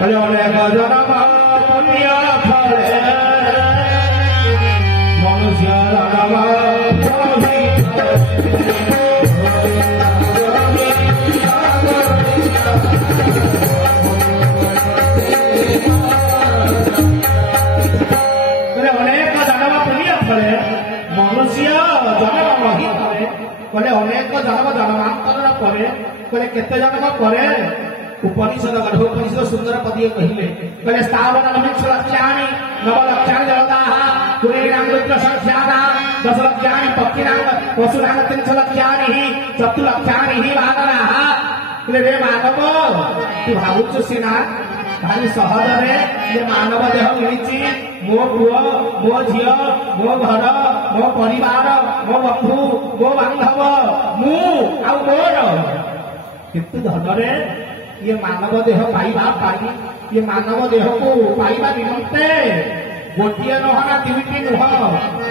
अनेक जन्म पुण्य फले मनुष्य अनेक जन्म पुण्य फले मनुष्य जन्म रही कले अनेक जन्म जन्मांतर पर कले केते जन्म पर उपनिषद गर्भोपनिषद सुंदर पदीय कहले कले स्थावर नमिक्ष लक्ष्याणि नव लक्ष्याणि जलदाः कुरेणामृत संख्याना 10 लक्ष्याणि पक्षिणां पशुनां 3 लक्ष्याणि चतु लक्ष्याणि हि वानराः कले रे मानव तू भावुଛୁ सिना भारी सहज रे ये मानव देह मिलिछि मो पुओ मो झियो मो घर मो परिवार मो बंधु मो बांधव मु आ मोर किंतु धन रे ये मानव देह पाइबा पाई ये मानव देह को पाइबा निमंते गोटिए नहना दुईटी नुह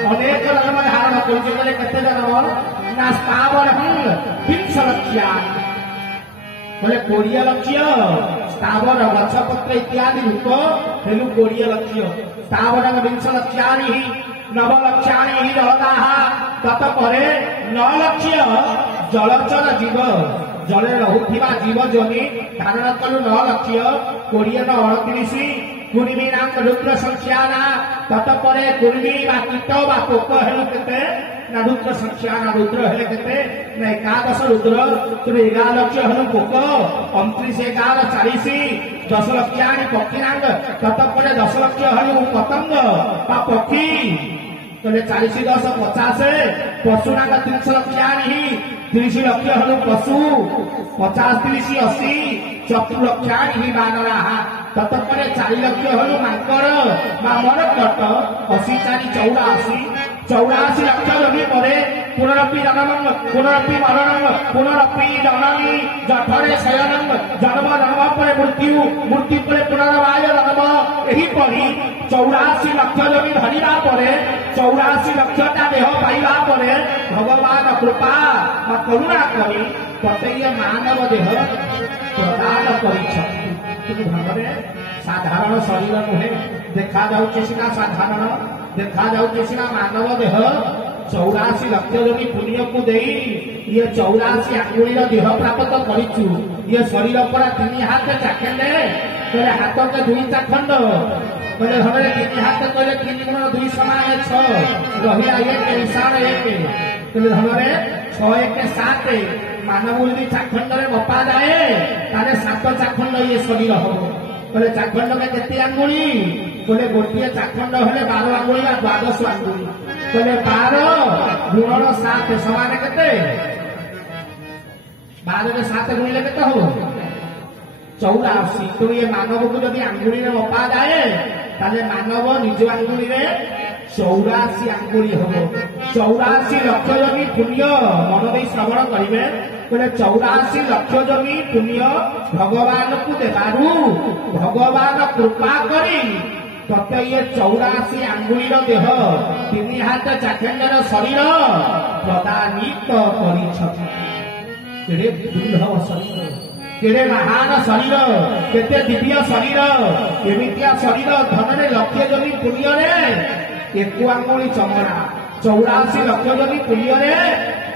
अनेक जन्म धारण करिছে बोले केते जन्म ना स्थावर हंग 20 लक्ष्य बोले 20 लक्ष्य स्थावर गछपत्र इत्यादि रूप हेलु 20 लक्ष्य स्थावर 20 लक्ष्याणि नव लक्ष्याणि जलदाः ततपरे 9 लक्ष्य जलचर जीव जले रहुथिबा जीव जोनि धारण कलु 9 लक्ष्य 20 न 38 कुर्मीनां रुद्र संख्याना ततपरे कुर्मी बा कीट बा पोक हेलु केते ना रुद्र संख्याना रुद्र हेले केते ना 11 रुद्र तुम 11 लक्ष्य हेलु पोक 29 11 40 10 लक्ष्याणि पक्षिनां ततपरे 10 लक्ष्य हेलु पतंग बा पक्षी तले 40 10 50 पशुनां 300 लक्ष्याणि 30 लक्ष्य हलु पशु 50 30 80 चतु लक्ष्याणि हि वानराः ततपरे 4 लक्ष्य हलु मांकर बा मरकट 80 4 84 लक्ष्य जमी परे पुनरपि जन्मं पुनरपि मरणं पुनरपि जननी जठरे शयनं जन्म जन्म परे मृत्यु मृत्यु परे पुनर्वाय जन्म एही परि 84 लक्ष्य जमी धरिबा परे 84 लक्षटा देह पाइबा परे भगवान कृपा बा करुणा करी प्रत्येक मानव देह प्रदान करिछथि भागरे साधारण शरीर नुहे देखा जाउछि सिना साधारण देखा जाउछि सिना मानव देह 84 लक्ष जमी पुण्य को देई ये 84 आंगुलीर देह प्राप्त करिछु ये शरीर पर 3 हाथ चाखेंदे तोरे हाथ के 2 चाखंड बोले हमरे 3 हाथ कहले 3 गुण 2 समान 6 रही आए के विशाल एक बोले हमरे 6 1 7 मानव यदि चाखंड रे मपा जाए तारे 7 चाखंड ये शरीर हो बोले चाखंड में केते आंगुली बोले गोटिए चाखंड हेले 12 आंगुली या 12 आंगुली बोले 12 गुण 7 समान केते 12 रे 7 गुणिले केते हो 84 तो ये मानव को जब आंगुली रे मपा जाए ताले मानव निज आंगुली रे 84 आंगुली हो 84 लक्ष जमी पुण्य मन दे श्रवण करिवे बोले 84 लक्ष जमी पुण्य भगवान को देबारु भगवान कृपा करी तते ये 84 आंगुलीर देह 3 हाथ चाखेंडर शरीर प्रदानित करिछथि केरे दुर्लभ शरीर केरे महान शरीर केते दिव्य शरीर एमितिया शरीर धन लक्ष्य जमी पुण्य रे 1 आंगुली चमड़ा 84 लक्ष जमी पुण्य रे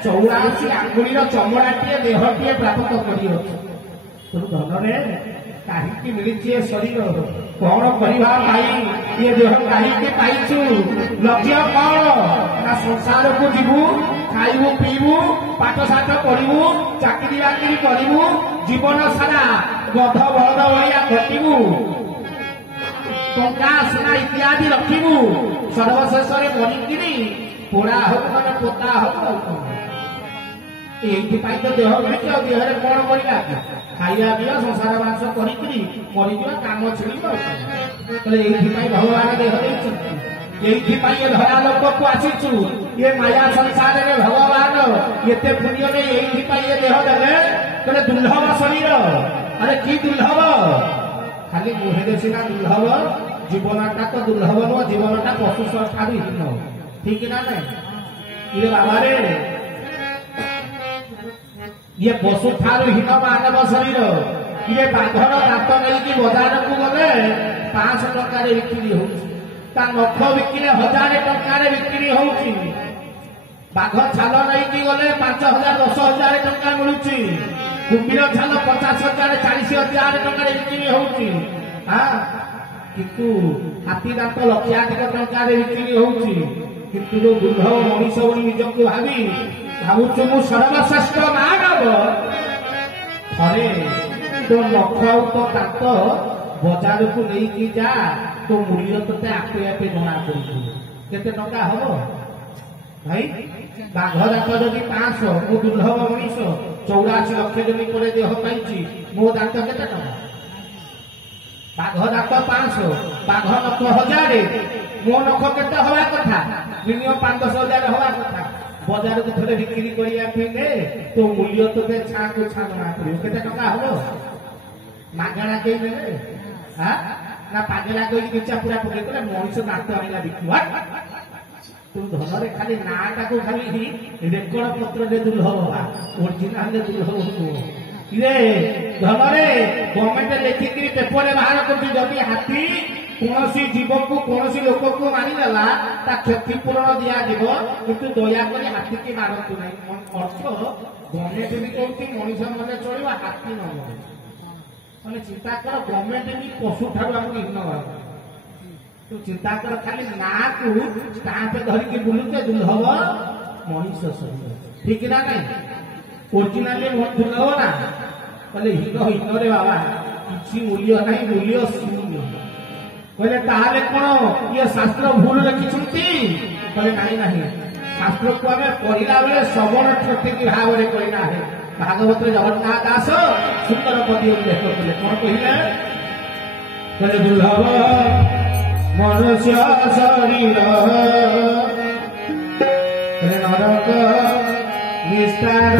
84 आंगुलीर चमड़ाटिए देहटिए प्राप्त करियो धन रे काहीकि मिलिछि शरीर कौन करवा भाई ये देह काहीकि पाइछु लक्ष्य कौन ना संसार को जीवु खाइबु पीबु पाठ साठ पढ़िबु चाकरी बाकरी करिबु जीवन सारा गध बलद भलिया घटिबु टंका सोना इत्यादि रखिबु सर्वशेष मरिकिरी पोड़ा हो माने पोता हो एइथिपाई तो देह मिलिछि आ देहरे कौन करिया खाइया पिया संसार वास करिकरी मरिजिबा काम छिड़िबा तले एइथिपाई भगवान देह देइछथि एइथिपाई धरा लोक को आसीछु ये माया संसार रे भगवान एते पुण्य ने एइथिपाई देह देले तले दुर्लभ शरीर अरे की दुर्लभ खाली मुहे सिना दुर्लभ जीवनटा तो दुर्लभ न जीवनटा पशु ठारू हीन ठीक ना नहीं ये बाबा रे ये पशु ठारू हीन मानव शरीर ଇଏ ବାଘର ଦାନ୍ତ ନେଇକି ବଜାରକୁ ଗଲେ 500 ଟଙ୍କାରେ ବିକ୍ରି ହଉଛି, ତା ନଖ ବିକିଲେ 1000 ଟଙ୍କାରେ ବିକ୍ରି ହଉଛି, ବାଘ ଛାଲ ନେଇକି ଗଲେ 5000 10,000 ଟଙ୍କା ମିଳୁଛି, କୁମ୍ଭୀର ଛାଲ 50,000 40,000 ଟଙ୍କାରେ ବିକ୍ରି ହଉଛି। କିନ୍ତୁ ହାତୀ ଦାନ୍ତ ଲକ୍ଷାଧିକ ଟଙ୍କାରେ ବିକ୍ରି ହଉଛି। କିନ୍ତୁ ଯୋଉ ଦୁର୍ଲଭ ମଣିଷ ବୋଲି ନିଜକୁ ଭାବୁଛୁ ମୁଁ ସର୍ବଶ୍ରେଷ୍ଠ ମାନବ, ଥରେ ତୋ ନଖ ଆଉ ତୋ ଦାନ୍ତ ବଜାରକୁ ନେଇକି ଯା, ତୋ ମୂଲ୍ୟ ତୋତେ ଆପେ ଆପେ ଜଣା ପଡୁଛି। କେତେ ଟଙ୍କା ହବ ଭାଇ? ବାଘ ଦାନ୍ତ ଯଦି 500, ମୁଁ ଦୁର୍ଲଭ ମଣିଷ 84 ଲକ୍ଷ ଜମି ପରେ ଦେହ ପାଇଛି, ମୋ ଦାନ୍ତ କେତେ ଟଙ୍କା? ବାଘ ଦାନ୍ତ 500, ବାଘ ନଖ 1000, ମୋ ନଖ କେତେ ହବା କଥା? ମିନିମମ୍ 5-10,000 ହବା କଥା। ବଜାରକୁ ଥରେ ବିକ୍ରି କରିବା ପାଇଁ ତୋ ମୂଲ୍ୟ ତୋତେ ଛାକୁ ଛା ଜଣା ପଡିବ। କେତେ ଟଙ୍କା ହବ? ମାଗଣା କେହି ନେଲେ ନା ପାଗେଳା କହିକି ବିଚା ପୁରା ପକେଇଥିଲେ ମଣିଷ ଦାନ୍ତ ଆଣିଲା ବିକିବ। ତୁ ଧନରେ ଖାଲି ନାଟାକୁ ଖାଲି ରେକର୍ଡ ପତ୍ରରେ ଦୁର୍ଲଭ ହବା, ଓରିଜିନାଲରେ ଦୁର୍ଲଭ ନୁହଁ। ଇରେ ଧନରେ ଗଭର୍ଣ୍ଣମେଣ୍ଟ ଲେଖିକିରି ପେପରରେ ବାହାର କରୁଛି, ଯଦି ହାତୀ କୌଣସି ଜୀବକୁ କୌଣସି ଲୋକକୁ ମାରିଦେଲା ତା କ୍ଷତିପୂରଣ ଦିଆଯିବ, କିନ୍ତୁ ଦୟାକରି ହାତୀକି ମାରନ୍ତୁ ନାହିଁ। ଅର୍ଥ ଗଭର୍ଣ୍ଣମେଣ୍ଟ ବି କହୁଛି ମଣିଷ ମନେ ଚଳିବ, ହାତୀ ନ ମରେ। ମାନେ ଚିନ୍ତା କର, ଗଭର୍ଣ୍ଣମେଣ୍ଟ ବି ପଶୁ ଠାରୁ ଆମକୁ ହୀନ ଭାବ। ତୁ ଚିନ୍ତା କର, ଖାଲି ନାକୁ ଷ୍ଟାମ୍ପ ଧରିକି ବୁଲୁଛେ ଦୁର୍ଲଭ ମଣିଷ ଶରୀର, ଠିକ ନା ନାଇଁ? ଓରିଜିନାଲି ଦୁର୍ଲଭ ନା? କହିଲେ ହୀନରେ ବାବା କିଛି ମୂଲ୍ୟ ନାହିଁ, ମୂଲ୍ୟ ଶୂନ୍ୟ। କହିଲେ ତାହେଲେ କଣ ଇଏ ଶାସ୍ତ୍ର ଭୁଲ ଲେଖିଛନ୍ତି? କହିଲେ ନାହିଁ, ଶାସ୍ତ୍ରକୁ ଆମେ ପଢିଲା ବେଳେ ଶ୍ରବଣ ସଠିକ ଭାବରେ କରିନା ହେ। ଭାଗବତରେ ଜଗନ୍ନାଥ ଦାସ ସୁନ୍ଦର ପଦୀ ଉଲ୍ଲେଖ କଲେ। କଣ କହିଲେ? କହିଲେ ଦୁର୍ଲଭ ମନୁଷ୍ୟ ଶରୀର, ନରକ ନିସ୍ତାର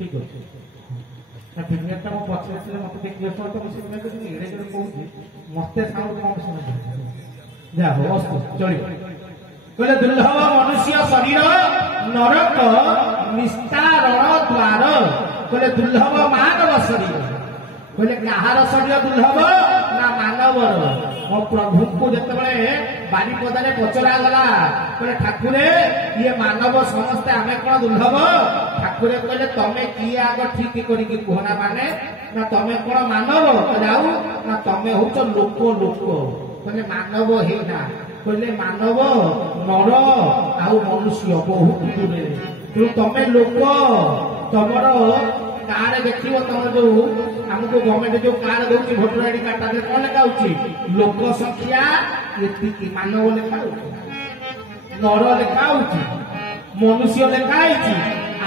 ଠିକ ଅଛି। ଫିଲ୍ମଟା ମୁଁ ପଚାରିଥିଲେ ମତେ ଦେଖିଲେ ତ ମୁଁ ସେଥିପାଇଁ ଏଡେ ଜୋରେ କହୁଛି, ମତେ ସାଉଣ୍ଡ କମ ଶୁଣୁଛି। ଯାହା ହଉ ଅସ୍ତୁ ଚଳିବ। କହିଲେ ଦୁର୍ଲଭ ମନୁଷ୍ୟ ଶରୀର, ନରକ ନିସ୍ତାରଣ ଦ୍ୱାର। କହିଲେ ଦୁର୍ଲଭ ମାନବ ଶରୀର। କହିଲେ କାହାର ଶରୀର ଦୁର୍ଲଭ? ନା ମାନବର। ମୋ ପ୍ରଭୁଙ୍କୁ ଯେତେବେଳେ ବାରିପଦାରେ ପଚରାଗଲା, କହିଲେ ଠାକୁରେ ଇଏ ମାନବ ସମସ୍ତେ, ଆମେ କଣ ଦୁର୍ଲଭ? ଠାକୁରେ କହିଲେ ତମେ କିଏ ଆଗ ଠିକ କରିକି କୁହନା, ମାନେ ନା ତମେ କଣ ମାନବ? ଆଉ ନା ତମେ ହଉଛ ଲୋକ। କହିଲେ ମାନବ ହେଇନା। କହିଲେ ମାନବ ନର ଆଉ ମନୁଷ୍ୟ ବହୁତ ଦୂରରେ, ତେଣୁ ତମେ ଲୋକ। ତମର କାର୍ଡ ଦେଖିବ, ତମର ଯୋଉ ଆମକୁ ଗଭର୍ଣ୍ଣମେଣ୍ଟ ଯୋଉ କାର୍ଡ ଦଉଛି ଭୋଟର ଆଇଡି କାର୍ଡ, କଣ ଲେଖା ହଉଛି? ଲୋକ ସଂଖ୍ୟା ଏତିକି। ମାନବ ଲେଖା ହଉଛି, ନର ଲେଖା ହଉଛି, ମନୁଷ୍ୟ ଲେଖା ହେଇଛି।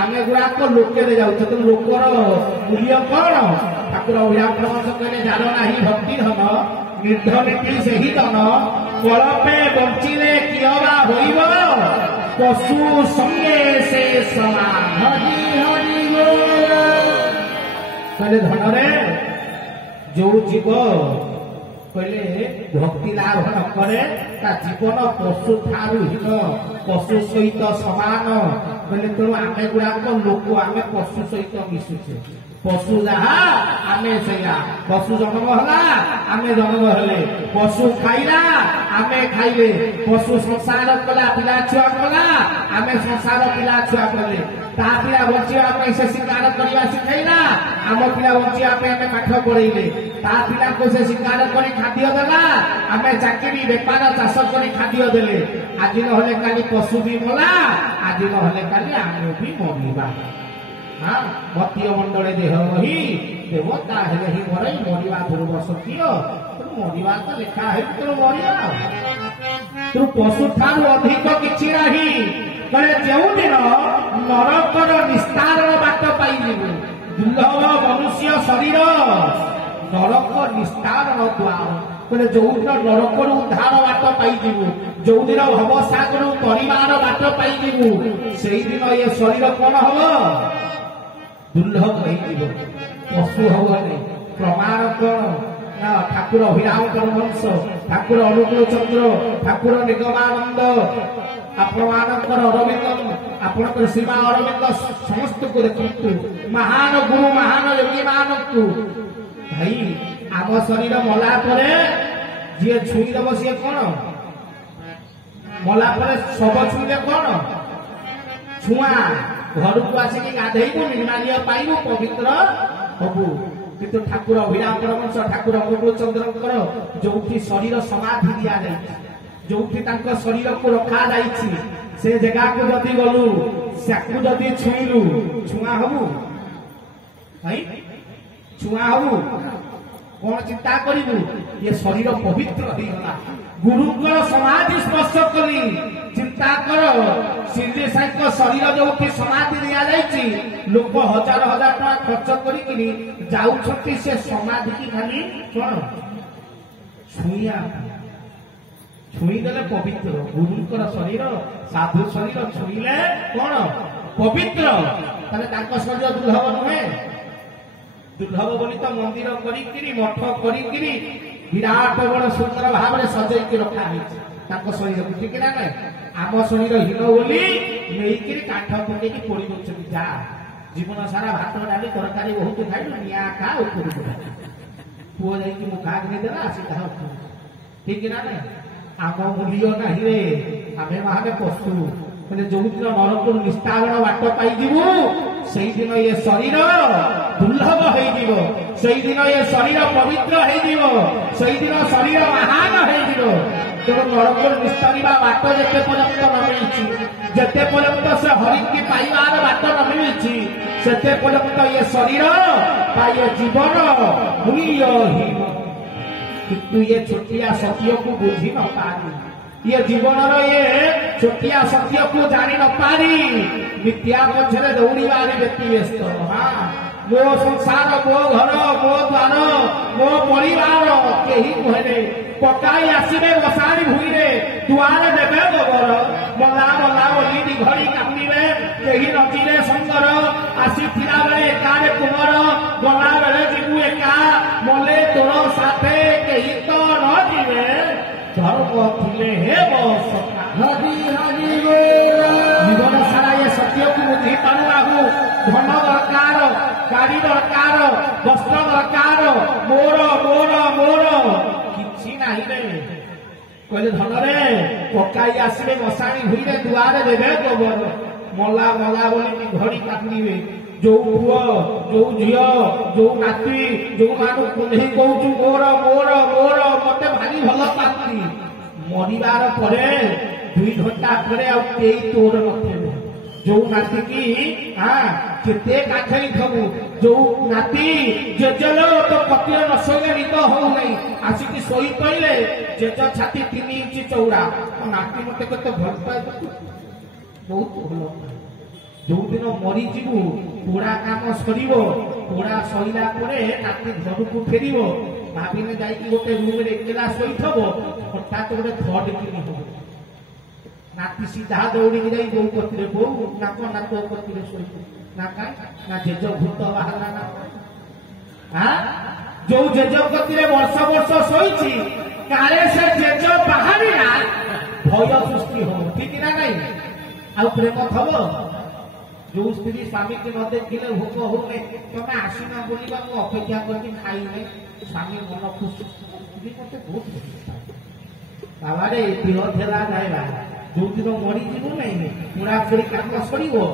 ଆମେ ଗୁଡାକ ଲୋକେରେ ଯାଉଛେ। ତେଣୁ ଲୋକର ମୂଲ୍ୟ କଣ? ଠାକୁର ଅଭିଳାଷ କହିଲେ ଯାର ନାହିଁ ଭକ୍ତି ଧନ, ନିର୍ଦ୍ଧନୀତି ସେହି ଧନ, କଳପେ ବଞ୍ଚିଲେ କିଅ ବା ହୋଇବ, ପଶୁ ସଙ୍ଗେ ସେ ସମାନ। କହିଲେ ଧନରେ ଯୋଉ ଜୀବ କହିଲେ ଭକ୍ତି ଲାଭ ନ କରେ, ତା ଜୀବନ ପଶୁ ଠାରୁ ହୀନ, ପଶୁ ସହିତ ସମାନ। କହିଲେ ତେଣୁ ଆମେ ଗୁଡାକ ଲୋକ, ଆମେ ପଶୁ ସହିତ ମିଶୁଛେ। ପଶୁ ଯାହା ଆମେ ସେଇଆ। ପଶୁ ଜନ୍ମ ହେଲା, ଆମେ ଜନ୍ମ ହେଲେ। ପଶୁ ଖାଇଲା, ଆମେ ଖାଇଲେ। ପଶୁ ସଂସାର କଲା, ପିଲା ଛୁଆ କଲା, ଆମେ ସଂସାର ପିଲା ଛୁଆ କଲେ। ତା ପିଲା ବଞ୍ଚିବା ପାଇଁ ସେ ଶିକାର କରିବା ଶିଖେଇଲା, ଆମ ପିଲା ବଞ୍ଚିବା ପାଇଁ ଆମେ ପାଠ ପଢେଇଲେ। ତା ପିଲାକୁ ସେ ଶିକାର କରି ଖାଦ୍ୟ ଦେଲା, ଆମେ ଚାକିରି ବେପାର ଚାଷ କରି ଖାଦ୍ୟ ଦେଲେ। ଆଜି ନହେଲେ କାଲି ପଶୁ ବି ମଲା, ଆଜି ନହେଲେ କାଲି ଆମେ ବି ମରିବା। ମତୀୟ ମଣ୍ଡଳେ ଦେହ ରହି ଦେବତା ହେଲେ ହିଁ ମରାଇ, ମରିବା ପୂର୍ବ ସତ୍ୟ। ତେଣୁ ମରିବା ତ ଲେଖା ହେଇଛି, ତେଣୁ ମରିବା। ତେଣୁ ପଶୁ ଠାରୁ ଅଧିକ କିଛି ନାହିଁ। କହିଲେ ଯେଉଁଦିନ ନରକର ନିସ୍ତାରଣ ବାଟ ପାଇଯିବୁ, ଦୁର୍ଲଭ ମନୁଷ୍ୟ ଶରୀର ନରକ ନିସ୍ତାରଣ ଦ୍ୱାର। କହିଲେ ଯୋଉଦିନ ନରକରୁ ଉଦ୍ଧାର ବାଟ ପାଇଯିବୁ, ଯୋଉଦିନ ଭବସାଗରରୁ ତରିବାର ବାଟ ପାଇଯିବୁ, ସେଇଦିନ ଏ ଶରୀର କଣ ହବ? ଦୁର୍ଲଭ ହେଇଯିବ। ପଶୁ ହବନି। ପ୍ରମାଣ କଣ? ଠାକୁର ଅଭିରାମଙ୍କର ବଂଶ, ଠାକୁର ଅନୁକୂଳ ଚନ୍ଦ୍ର, ଠାକୁର ନିଗମାନନ୍ଦ, ଆପଣମାନଙ୍କର ଅରବିନ୍ଦ, ଆପଣଙ୍କର ସୀମା ଅରବିନ୍ଦ ସମସ୍ତଙ୍କୁ ଦେଖନ୍ତୁ, ମହାନ ଗୁରୁ ମହାନ ଯୋଗୀ ମାନଙ୍କୁ। ଭାଇ ଆମ ଶରୀର ମଲା ପରେ ଯିଏ ଛୁଇଁଦବ ସିଏ କଣ? ମଲା ପରେ ଶବ ଛୁଇଁଲେ କଣ? ଛୁଆଁ। ଘରକୁ ଆସିକି ଗାଧେଇବୁ, ନିର୍ମାଲ୍ୟ ପାଇବୁ, ପବିତ୍ର ହବୁ। କିନ୍ତୁ ଠାକୁର ଅଭିରାମଙ୍କର ବଂଶ, ଠାକୁର ଅନୁକୂଳ ଚନ୍ଦ୍ରଙ୍କର ଯୋଉଠି ଶରୀର ସମାଧି ଦିଆଯାଇଛି, ଯୋଉଠି ତାଙ୍କ ଶରୀରକୁ ରଖାଯାଇଛି, ସେ ଜାଗାକୁ ଯଦି ଗଲୁ, ତାକୁ ଯଦି ଛୁଇଁଲୁ, ଛୁଆଁ ହବୁ? ଭାଇ ଛୁଆଁ ହବୁ? କଣ ଚିନ୍ତା କରିବୁ? ଏ ଶରୀର ପବିତ୍ର ହେଇଗଲା, ଗୁରୁଙ୍କର ସମାଧି ସ୍ପର୍ଶ କଲି। ଚିନ୍ତା କର, ଶିରିଡି ସାଇଙ୍କ ଶରୀର ଯୋଉଠି ସମାଧି ଦିଆଯାଇଛି, ଲୋକ ହଜାର ହଜାର ଟଙ୍କା ଖର୍ଚ୍ଚ କରିକିରି ଯାଉଛନ୍ତି ସେ ସମାଧି କି ଖାଲି କଣ ଛୁଇଁଆ। ଛୁଇଁଦେଲେ ପବିତ୍ର। ଗୁରୁଙ୍କର ଶରୀର, ସାଧୁ ଶରୀର ଛୁଇଁଲେ କଣ ପବିତ୍ର। ତାହେଲେ ତାଙ୍କ ଶରୀର ଦୁର୍ଲଭ ନୁହେଁ? ଦୁର୍ଲଭ ବୋଲି ତ ମନ୍ଦିର କରିକିରି, ମଠ କରିକିରି, ବିରାଟ ବଡ ସୁନ୍ଦର ଭାବରେ ସଜେଇକି ରଖା ହେଇଛି ତାଙ୍କ ଶରୀରକୁ, ଠିକ ନା ନାଇଁ? ଆମ ଶରୀର ହୀନ ବୋଲି ନେଇକିରି କାଠ ପକେଇକି ପୋଡ଼ି ଦଉଛନ୍ତି। ଯା, ଜୀବନ ସାରା ଭାତ ଡାଲି ତରକାରୀ ବହୁତ ଖାଇଲୁ, ନିଆଁ ଖା ଉପରକୁ। ପୁଅ ଯାଇକି ମୁଖା ଦେଲା, ଆସି ତାହା ଉପରକୁ, ଠିକ ନା ନାଇଁ? ଆମ ମୂଲ୍ୟ ନାହିଁ ରେ, ଆମେ ମାନେ ପଶୁ। ମାନେ ଯୋଉଦିନ ନରକରୁ ନିସ୍ତାରଣ ବାଟ ପାଇଯିବୁ, ସେଇଦିନ ଏ ଶରୀର ଦୁର୍ଲଭ ହେଇଯିବ, ସେଇଦିନ ଏ ଶରୀର ପବିତ୍ର ହେଇଯିବ, ସେଇଦିନ ଶରୀର ମହାନ ହେଇଯିବ। ତେଣୁ ନରକରୁ ନିସ୍ତାରିବା ବାଟ ଯେତେ ପର୍ଯ୍ୟନ୍ତ ନ ମିଳିଛି, ଯେତେ ପର୍ଯ୍ୟନ୍ତ ସେ ହରିକି ପାଇବାର ବାଟ ନ ମିଳିଛି, ସେତେ ପର୍ଯ୍ୟନ୍ତ ଏ ଶରୀର ବା ଏ ଜୀବନ ମୂଲ୍ୟହୀନ। କିନ୍ତୁ ଏ ଛୋଟିଆ ସତ୍ୟକୁ ବୁଝି ନ ପାରି, ये जीवन ये छोटिया सत्य को जानी न पारी मिथ्या पछरे दौड़ारे व्यक्ति व्यस्त। हाँ मो संसार मो घर मो द्वार मो परिवार कही कहे पकाई आसवे बसाणी भूईरे दुआरे देवे गोबर मला मला बोली घड़ी काटिबे कही नचिले संगर आसी फिरा बेले एकारे कुमर गला बेले जीवु एका मले तोर साथे कही तो न जीवे धर्म थिले हे बसता हरि हरि जीवन सारा ये सत्य को बुझी पानु धन दरकार गाड़ी दरकार वस्त्र दरकार मोर मोर मोर किछि नाही रे कहले धन रे पकाई आसबे बसाणी भूईरे दुआरे देबे गोबर मला मला बोली घड़ी काटिबे जो पुओ जो झियो जो नाती जो मानु कुंधई कहूचु मोर मोर मोर मते भारी भल पाती मरिबार परे 2 घंटा परे आ केई तोर नथिबे जो नाती की हां केते काखई खबु जो नाती जेजलो तो पतिर नसोगे निद हो नहीं आसी की सोई पइले जेज छाती 3 इंच चौड़ा नाती मते कते भल पाए बहुत भल जो दिन मरी जीवु पोड़ा काम सर पोड़ा सरला नाती घर को फेर भाविने जाकि गोटे रूम एकला शोथब हठात गोटे थर्ड किनी हम नाती सीधा दौड़ी जाई बो कति बो नाक ना तो कति शोई ना कहीं ना जेज भूत बाहर ना हाँ जो जेज कति वर्ष वर्ष शोई काले से जेज बाहर भय सृष्टि हो ठीक ना नहीं आ प्रेम थब जो स्त्री स्वामी की न देखिले भोक हो तुम्हें आसना बोलिबा मु अपेक्षा करके खाइले स्वामी मन खुश स्त्री मते बहुत बाबा रे देह थेला जायबा जो दिन मरी जीवु नहीं पूरा पूरी काम सरीबो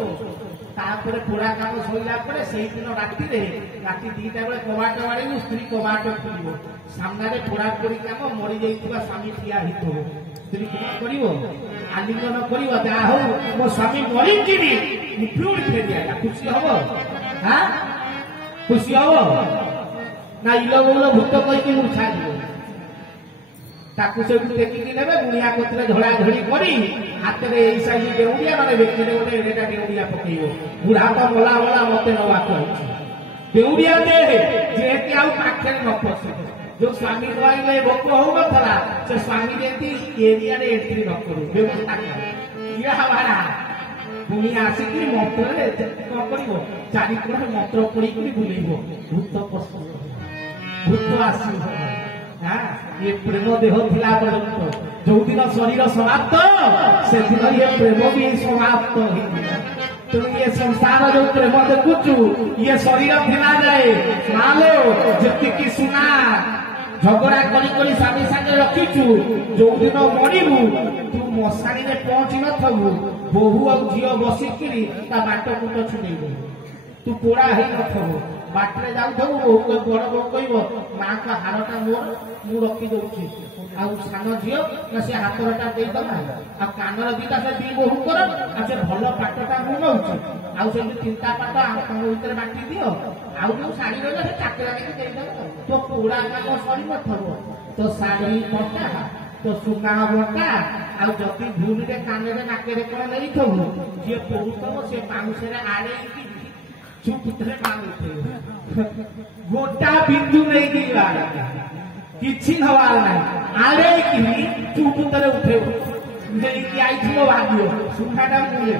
तापर पूरा काम सरीला परे सेही दिन राती 2टा बेले कबाट बाड़ी स्त्री कबाट खोलिबो सामने रे पूरा पूरी काम मरी जाइथिबा स्वामी ठिया हितो स्त्री क्या करिवो आलिंगन करिवो जा हो मो स्वामी मरी जीवी निपुण फेरिया खुशी हबो हां खुशी हबो ना इलो बोलो भूत कहि कि मुछा दिबो ताकू से टेकी कि नेबे गुनिया कोतरे झोड़ा झोड़ी करी हाथ रे एई साइज देउडिया माने व्यक्ति रे गोटे एटा देउडिया पकेइबो बुढ़ा तो मोला मोला मते नवा कहछि देउडिया दे जे कि आउ पाखे न पसे जो स्वामी कहले भोक हो नथला से स्वामी जेती एरिया रे एंट्री न करू व्यवस्था कर या हमारा पुणी आसिक मंत्र कौन कर चारिकोण मंत्र पड़ी बुलेब भूत भूत आस ये प्रेम देह थिला पर्यंत जो दिन शरीर समाप्त से दिन ये प्रेम भी समाप्त तेणु ये संसार जो प्रेम देखुचु ये शरीर थिला जाए मालो जी सुना झगड़ा करी साथी साथे रखीचु जो दिन मरबू तू मशाणी में पहुंची नथबू बोहू और झील बसिकी बाट कुट छुड़ेबू तू पोड़ा ही नथबू बाटरे जाऊ बोहू बड़ बोहू कह माँ का हारटा मोर मु रखी दौची आउ सान झील ना से हाथरटा देदमा आ कानर दीटा से दी बोहू कर आ से भल पाटटा मु नौची आउ से चिंता पाट आंख भीतर बांटी दियो आउ जो शाढ़ी रही से चाकरा देदेव तो पोड़ा काम सरी नथबो तो शाढ़ी कटा तो सुना बटा आउ जदि भूल रे काने नाके कौन नहीं थबू जी पोड़ुव से पाउसे आड़े चुपरे मांग गोटा बिंदु नहीं किसी हवार ना आड़े कि चुपरे उठे भाग्य सुखाटा मुझे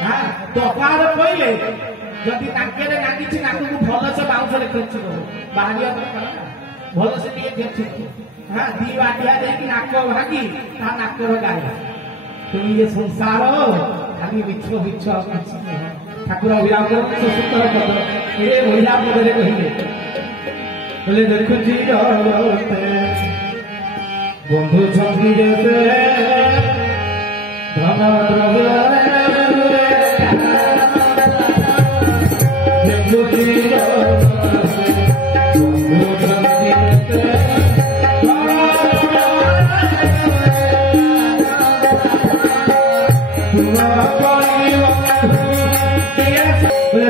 हाँ दकार कहले जदि नाके नागिची नाक को भल से बाउंस खेची बाहर भल से खेची हाँ दी बाटिया देखी नाक भागी ता नाकर गाय तो ये संसार खाली मिछ मिछ ठाकुर अभिराम सुंदर पद ये महिला पदे कहले बोले देखुची बंधु छवि धन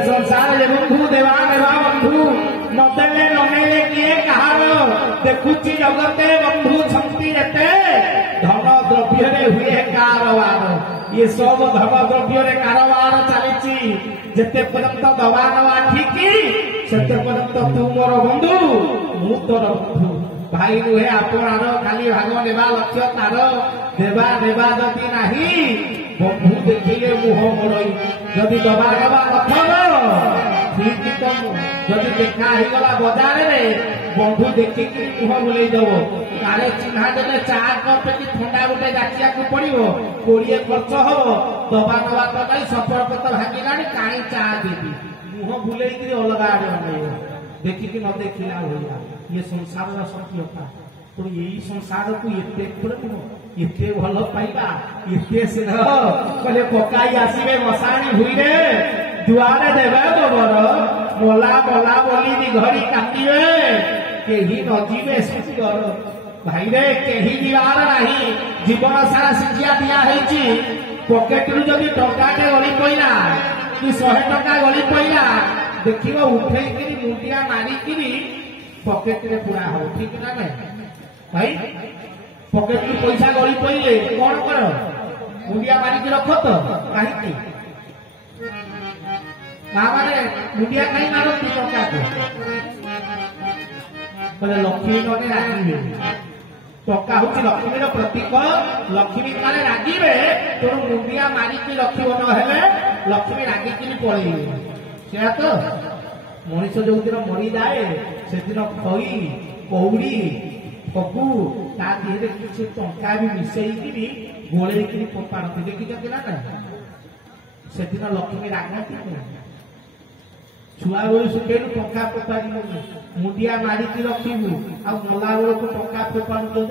संसार बंधु देवा देवा बंधु नदेले ननेले किए कहार देखुची जगते बंधु छंती एते धन द्रव्य हुए कारोबार ये सब धन द्रव्य कारोबार चली जिते पर्यंत दवा नवा ठीक से पर्यंत तू मोर बंधु मु तोर बंधु भाई नुहे आपणार खाली भाग नेवा लक्ष्य तार देवा देवा जदि नाही बंधु देखिले मुह मोड़ई जदि दबा दबा नथब ठीक तो जदि देखा गला बजार में बंधु देखिकी मुह बुले दब तारे चिन्हा देने चार कप कि थंडा गोटे जाचिया को पड़ो 20 खर्च हम दबा दबा तो नहीं संपर्क तो भांगा कहीं चा देवी मुह बुले अलग आड़े देखिकी न देखला भैया ये संसार सत्यता तो यही संसार को एते भल पाइबा एते स्नेह कहले पकाई आसबे मशाणी भूइरे दुआरे देवे गोबर मोला मोला बोली घड़ी काटिबे केही न जीवे सुंदर भाई रे केही जीवार नाही जीवन सारा शिक्षा दिया हेची पॉकेट रु जदि टंकाटे गली पइला कि 100 टका गली पइला देखिबो उठेई मुंडिया मारिकी पॉकेट रे पूरा हो ठीक ना नहीं भाई पॉकेट रु पैसा गली पड़े कौन कर मुंडिया मारिकी रख तो कहीं माँ मैंने मुंडिया कहीं मारती टंका को लक्ष्मी मैंने रागिबे टंका हूँ लक्ष्मी प्रतीक लक्ष्मी काले रागिबे तोर मुंडिया मारिकी रखिब नहेले लक्ष्मी रागिकी पड़े से तो मनीष जो दिन मरी जाए से दिन खई कौड़ी फगु ता देहरे किसी टंका भी मिसेई गोलैकी फोपाड़ती देखी ना से दिन लक्ष्मी रागती छुआ बेलू सुखेलु टंका फोपाड़ी मुंडिया मारिकी रखिबू आ मला बेलू को टंका फोपाड़ू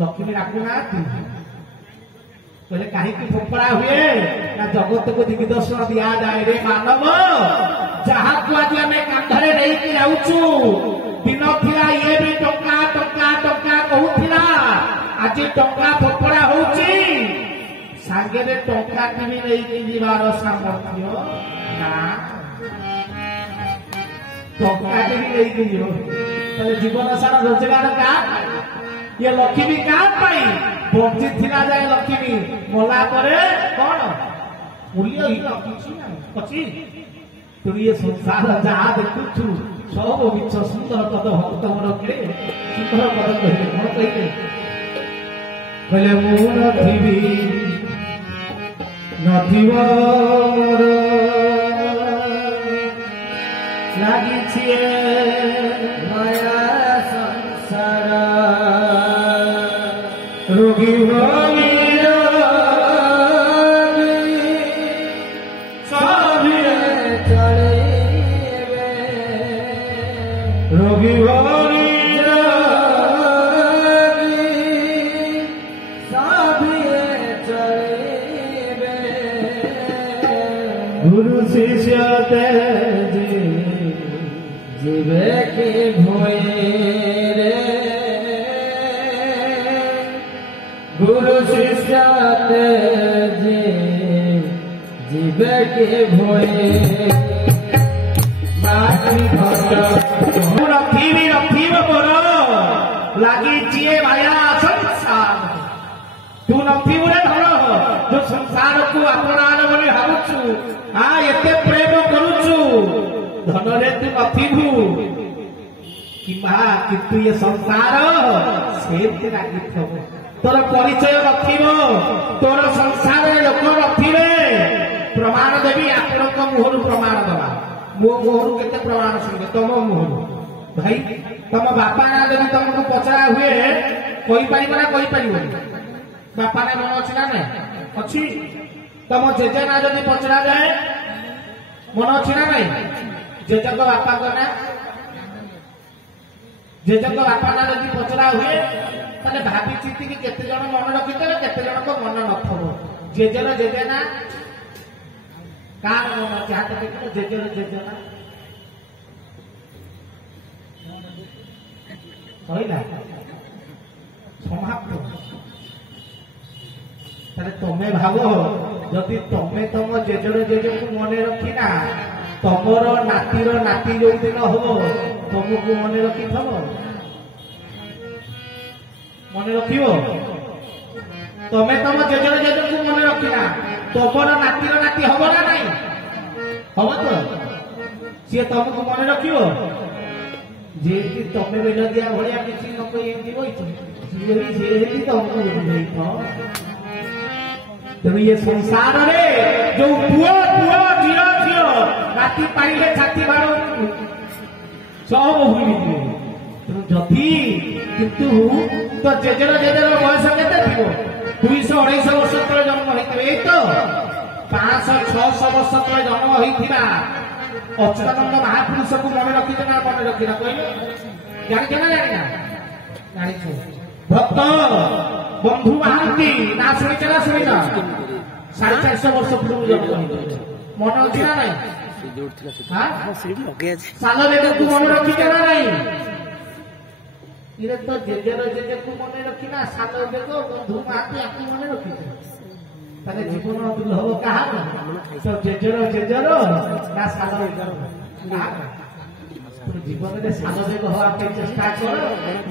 लक्ष्मी रागुना कहले कहीं फोपड़ा हुए ना जगत को दिग्दर्शन दिया जाए रे मानव जहाँ को आज आम कांधरे नहीं जाऊँ दिन थिला ये भी टंका टंका टंका कहूला आज टंका फोपड़ा होची सांगे टंका कि नहीं जीवार सामर्थ्य ना टंका कि नहीं जीव जीवन सारा रोजगार का ये लक्ष्मी क्या बंची थिला जाए लक्ष्मी मला करे कौन मूल्य अच्छी तो ये संसार जहाँ देखु सब मिछ सुंदर पद भक्त मोर के सुंदर पद कहले कौन कहले कहले मुन थिबी नथिव लागिछि माया संसार रोगी भली रोगी भली गुरु शिष्य जीवे के भोए रे गुरु शिष्य जीवे के भोए रखीब मोर लगी माया संसार तू नथिबु रे धन जो संसार को अपनार बोली भावुचु हाँ एते प्रेम करुचु धन रे तू नथिबु कि किंतु ये संसार से लगी तोर परिचय रखिब तोर संसार लोक रखिबे प्रमाण देवी आपण मुहर प्रमाण दवा मो मुहर केते प्रमाण सुनिबे तुम मुहर भाई तुम बापा ना जब तुमको पचरा हुए कोई पाइबो ना कोई पाइबो बापा ने मन अच्छी ना नहीं अच्छी तुम जेजे ना जब पचरा जाए मन अच्छी ना नहीं जेजे को बापा को ना जेजे को बापा ना जब पचरा हुए ताले भाभी चिंती कि केते जण मन रखिते केते जण को मन नथबो जेजे ना का मन चाहते देखो जेजे ना कहला समाप्त तमें भाव जदि तमें तुम जेजर जेजे को मन रखिना तमर नातीर नाती जो दिन हम तुमको मन रखी थब मन रख तमें तुम जेजर जेजे को मन रखिना तमर नातीर नाती हम ना नहीं हम तो सी तुमको मन रख जे तमें बेल दिया भाया किसी न कोई तुमको तेणु ये संसार रे जो पुओ पुओ झील झील राति पाइले छाती बाड़ सब भूमि तेणु जदि किंतु तो जेजर बयस केते थी 200-250 वर्ष तले जन्म होते तो 500-600 वर्ष तले जन्म होता अच्युतानंद महापुरुष को मन रखी ना मन रखी ना कहले जानी ना जानी भक्त बंधु महांती ना शुणी ना शुणी 450 वर्ष पूर्व जन्म मन अच्छी ना नहीं साल बेग को मन रखी ना नहीं ये तो जेजर जेजे को मन रखी ना साल बेग बंधु महांती आपको मन रखी जीवन दुर्लभ क्या तो जेजर ना साल जीवन में साल बेग हवा चेष्टा कर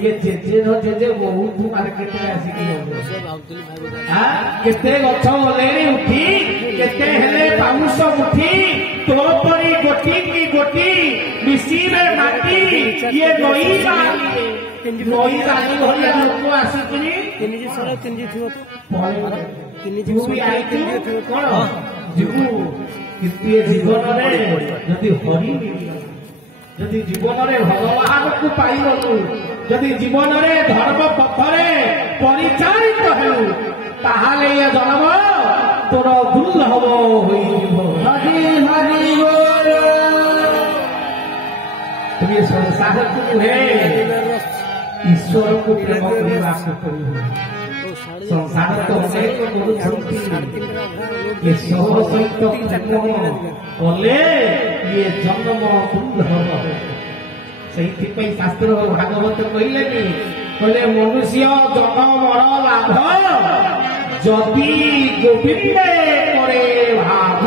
ये जेजे बहुत मार्केट केते गछ ओलेनी उठी केते हेले पाउस मुठी तो परी गोटी की गोटी मिसिरे माटी ये नई रानी भलिया लोक आसिकिनी तिनिजी सर तिनिजी थियो तिनिजी भी आइथि कोन जीवु किंतु जीवन रे जदि हरि जदि जीवन रे भगवान को पाइबनु जदि जीवन रे धर्म पथरे परिचालित हेउ ताहाले ये जन्म तोर दुर्लभ होइबो हरि हरि बोल तुम संसार को है ईश्वर को प्रेम करने संसार तो अनेक ये सब सहित प्रेम कले ये जन्म दुर्लभ से शास्त्र भागवत कहले मनुष्य जन्म मरण लाभ जदि गोविंद करे भाव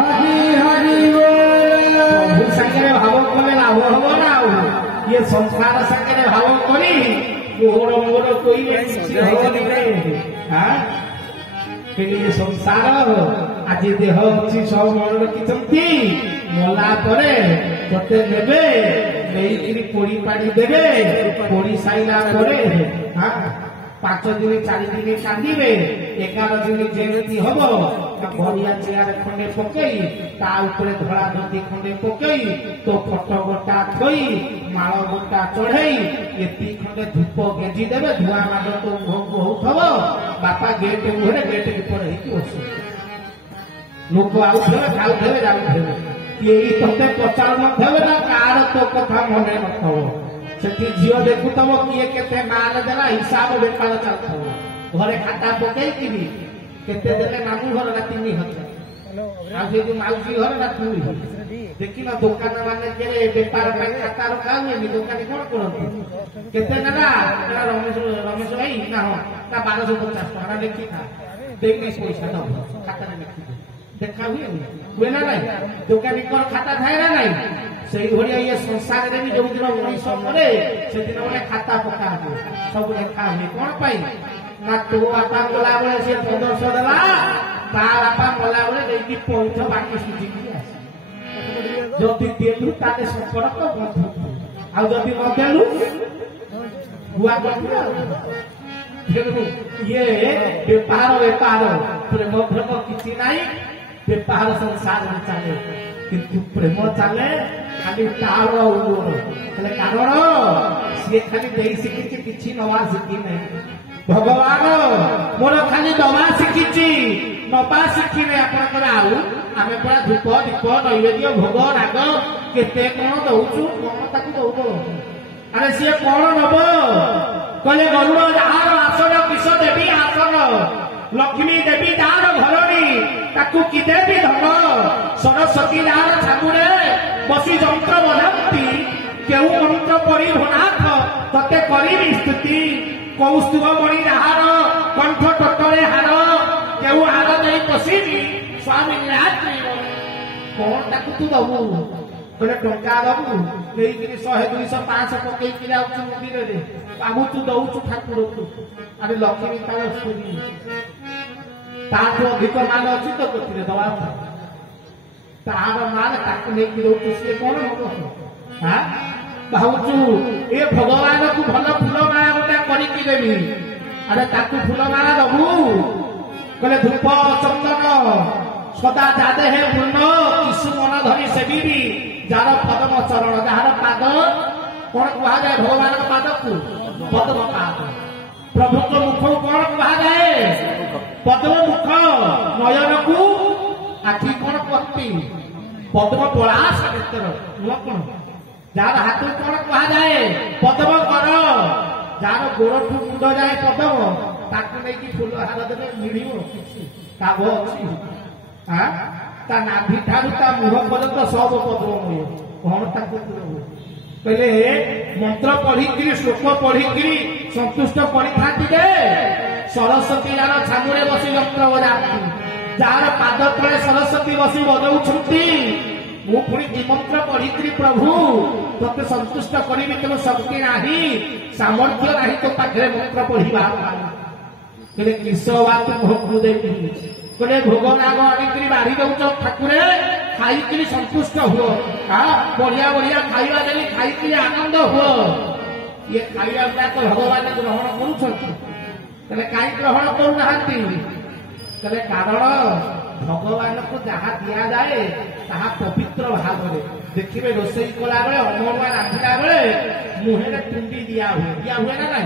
प्रभु सागर भाव कले लाभ हम ना ये संसार सागर भाव करी मोर मोर कोई ये संसार आज देह अच्छी सब मन रखी मला तोते नेबे पोड़ी पाड़ी देवे पोड़ी साइला हाँ 5 दिन 4 दिन कांदे 11 दिन जेमती हम बढ़िया चेयर खंडे पकई धड़ा धोती खंडे पकई तो फटो गोटा थई माल गोटा चढ़ई ये खंडे धूप गेंजी देवे धुआ माड तो होथब बापा गेट मुहरे गेट भीतर लोक आउे खाऊे जाऊे यही ते पचार नथे ना कार तो कथा मन नथब से झील देखुव किए के माल देला हिसाब बेपार चलता घरे खाता पकई केते देले मामू घर ना 3000 आज जो माउसी घर ना 2 देखी ना दुकान माने के बेपार पे खाता रखा हुए दुकान कोन करते केते ना रमेश भाई ना हो ता 1250 टका देखी था देखी पैसा दो खाता में लिखी देखा हुए ना नहीं दुकानी कर खाता थाए ना नहीं सही भलिया ये संसार रे भी जो दिन मनीष करे से दिन बोले खाता पका सब देखा हुए कोन पाई ना तो बापा गला बेले से 1500 देला ता बापा गला बेले देखी पैसा बाकी सुझी जदि देलु ताके संपर्क बंधु आ जदि न देलु बुआ बंधु ये व्यापार प्रेम प्रेम किसी नहीं व्यापार संसार में चले किंतु प्रेम चले खाली तार कारण सी खाली दे शिखी कि नवा शिखी नहीं भगवान मोर खाली दवा शिखी नवा शिखी नहीं आपंकर आम पूरा धूप दीप नैवेद्य भोग राग केते कौन दौचु कौन ताकू दौद अरे सी कौन नब कहले गरुड़ जार आसन किश देवी आसन लक्ष्मी देवी जार घरणी ताकू कि देवी धन सरस्वती जार छामुरे बसी जंत्र बनाती केउ मंत्र परी भनाथ तते करी स्तुति कौस्तुभ मणि हार कंठ टटरे हार केउ हार दे पशिनी स्वामी कौन ताकू तू दबू बोले टंका दबू देकी 100 200 500 पकई मंदिर में बाबू तू दौचु ठाकुर को अरे लक्ष्मी तार सुनी ताठू अधिक माल अच्छी तो कथि दवा तार माल ताकू नहीं दौचु सी कौन हम हाँ भावचु ए भगवान को भल फूल माला गोटा करके देवी अरे ताकू फूल माला दबू कहले धूप चंदन सदा जादे है पूर्ण किसु मन धरी सेवी जार पदम चरण जार पाद कौन कह जाए भगवान पाद को पद्म पाद प्रभु को मुख कौन कह जाए पद्म मुख नयन को आखि कौन कहती पद्म पलाश नुह कौन जार हाथ कौन कह जाए पद्म कर जार गोड़ ठू मुंड जाए पद्म ताकू नहीं फूल हार देने मिल काभ अच्छी हाँ ता नाभि ठारू ता मुह पर्यंत सब पद्म कौन ताकू कहले मंत्र पढ़ी श्लोक पढ़ी संतुष्ट पड़े सरस्वती जार छामुरे बसी यंत्र बजाती जार पाद तले सरस्वती बसी बजाऊँगी मु पुणी मंत्र पढ़ी प्रभु तोते संतुष्ट करी तेणु शक्ति नाही सामर्थ्य नाही तो पाखे मंत्र पढ़ा कहले किस बात भोग देवी कहले भोग नाग आनिकी बाढ़ी दौच ठाकुरे खाई संतुष्ट हुओ हाँ बढ़िया बढ़िया खाइबा देली खाई आनंद हुओ ये खाइबा तो भगवान ग्रहण करुँच कहीं ग्रहण करूना कहले कारण भगवान को जहाँ दि जाए ताहा पवित्र भाव में देखिए रोसई कला बेले अमरुआ रांधिला बेले मुहे टुंडी दिया हुए ना ना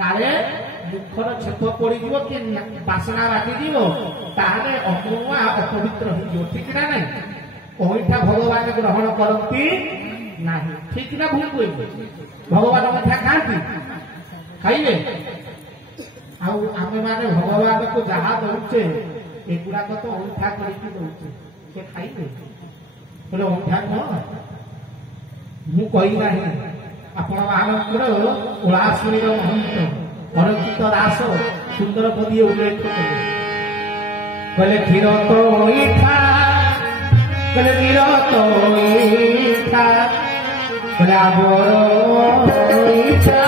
काले मुखर छेप पड़ कि बासना बाकी ताहले अमरुआ अपवित्र हो ठीक ना ना ओइठा भगवान ग्रहण करती ना ठीक ना भूल कोई भगवान मिठा खाती खाइले आमे माने भगवान को जहाँ दौचे एगुड़ाक तो अंठा करके दौचे से खाइबे बोले अंठा कौन मु कही ना आपण मानकर उलासुरी महंत परचित दास सुंदर पदी उल्लेख कले कहले क्षीर तो ईठा कहले क्षीर तो ईठा कहले आबर ईठा